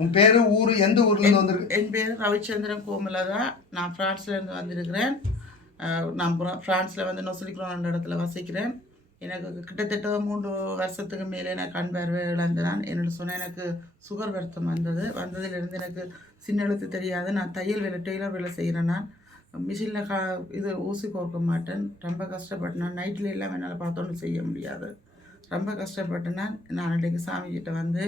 உன் பேரு ஊரு எந்த ஊர்ல இருந்து வந்திருக்கு? என் பேர் ரவிச்சந்திரன் கோமலதா. நான் பிரான்ஸ்ல இருந்து வந்திருக்கிறேன். நான் பிரான்ஸ்ல வந்து நொசலிக்ரோன் இடத்துல வசிக்கிறேன். எனக்கு கிட்டத்தட்ட 3 வருஷத்துக்கு மேலே நான் கண் பார்வை இழந்தேன். என்னோட சொன்ன எனக்கு சுகர் வருத்தம் வந்ததிலிருந்து எனக்கு சின்ன எழுத்து தெரியாது. நான் தையல் வேலை டெய்லர் வேலை செய்கிறேன். நான் மிஷினில் இது ஊசி கோர்க்க மாட்டேன். ரொம்ப கஷ்டப்பட்டேன். நைட்டில் எல்லாம் என்னால் பார்த்தோன்னு செய்ய முடியாது. ரொம்ப கஷ்டப்பட்டேன்னா நான் இன்றைக்கு சாமிக்கிட்ட வந்து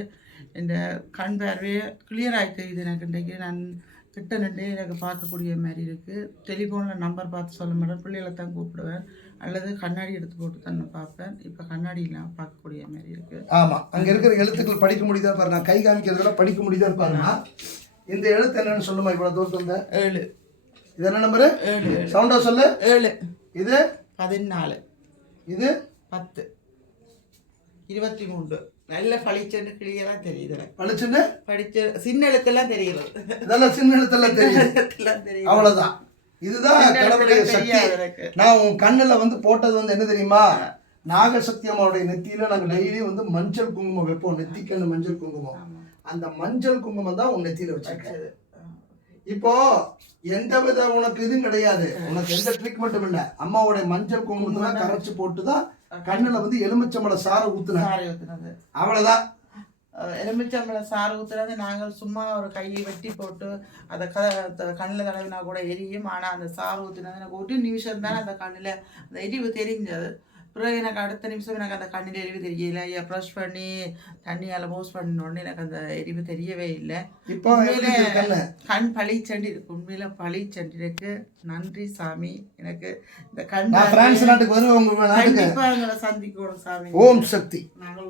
இந்த கண் பார்வையை கிளியராக தெரியுது. எனக்கு இன்றைக்கு நான் கிட்ட நின்று எனக்கு பார்க்கக்கூடிய மாதிரி இருக்குது. டெலிஃபோனில் நம்பர் பார்த்து சொல்ல மாட்டேன். பிள்ளைகளை தான் கூப்பிடுவேன் அல்லது கண்ணாடி எடுத்து போட்டு தான் நான் பார்ப்பேன். இப்போ கண்ணாடியெலாம் பார்க்கக்கூடிய மாதிரி இருக்குது. ஆமாம், அங்கே இருக்கிற எழுத்துக்கள் படிக்க முடியுதா பாரு. நான் கை காமிக்கிறதெல்லாம் படிக்க முடியுதா பாருங்க. இந்த எழுத்து என்னன்னு சொல்லுமா? இவ்வளோ தூரத்தில் இருந்த 7. இது என்ன நம்பரு? 7. சவுண்டா சொல்லு. 7. இது 14. இது 10. 23. நல்ல பளிச்சுன்னு கிளியெல்லாம் தெரியுது. பளிச்சுன்னு படிச்சு சின்ன எழுத்தெல்லாம் தெரியுது. இதெல்லாம் சின்ன எழுத்தெல்லாம் தெரியும். அவ்வளோதான். இதுதான் கடவுளுடைய சக்தி. நான் உன் கண்ணில் வந்து போட்டது வந்து என்ன தெரியுமா? நாகசக்தி அம்மாவுடைய நெத்தியில நாங்கள் டெய்லி வந்து மஞ்சள் குங்குமம் வைப்போம். நெத்திக்கண்ணு மஞ்சள் குங்குமம். அந்த மஞ்சள் குங்குமம் தான் உன் நெத்தியில வச்சிருக்கேன். இப்போ எந்த வித உனக்கு இதுவும் கிடையாது. உனக்கு எந்த ட்ரீட்மெண்ட்டும் இல்லை. அம்மாவுடைய மஞ்சள் குங்குமத்தை கரைச்சி போட்டுதான் கண்ணுல வந்து எலுமிச்சம்பழ சாறு ஊத்துனது. அவ்வளவுதான். எலுமிச்சம்பழ சாறு ஊத்துறது நாங்கள் சும்மா ஒரு கையை வெட்டி போட்டு அதை கண்ணில் தடவினா கூட எரியும். ஆனால் அந்த சாறு ஊற்றினது எனக்கு ஒரு நிமிஷம் தானே அந்த கண்ணில் அந்த எரிவு தெரிஞ்சது. பிறகு எனக்கு அடுத்த நிமிஷம் எனக்கு அந்த கண்ணில் எரிவு தெரியல. ப்ரஷ் பண்ணி தண்ணியால் போஸ் பண்ணோடனே எனக்கு அந்த எரிவு தெரியவே இல்லை. இப்போ கண் பளிச்சண்டி இருக்கு. உண்மையில பளிச்சண்டி இருக்கு. நன்றி சாமி. எனக்கு இந்த கண் பிரான்ஸ் நாட்டுக்கு வருவோம். கண்டிப்பாக சந்திக்கணும் சாமி. ஓம் சக்தி. நாங்கள்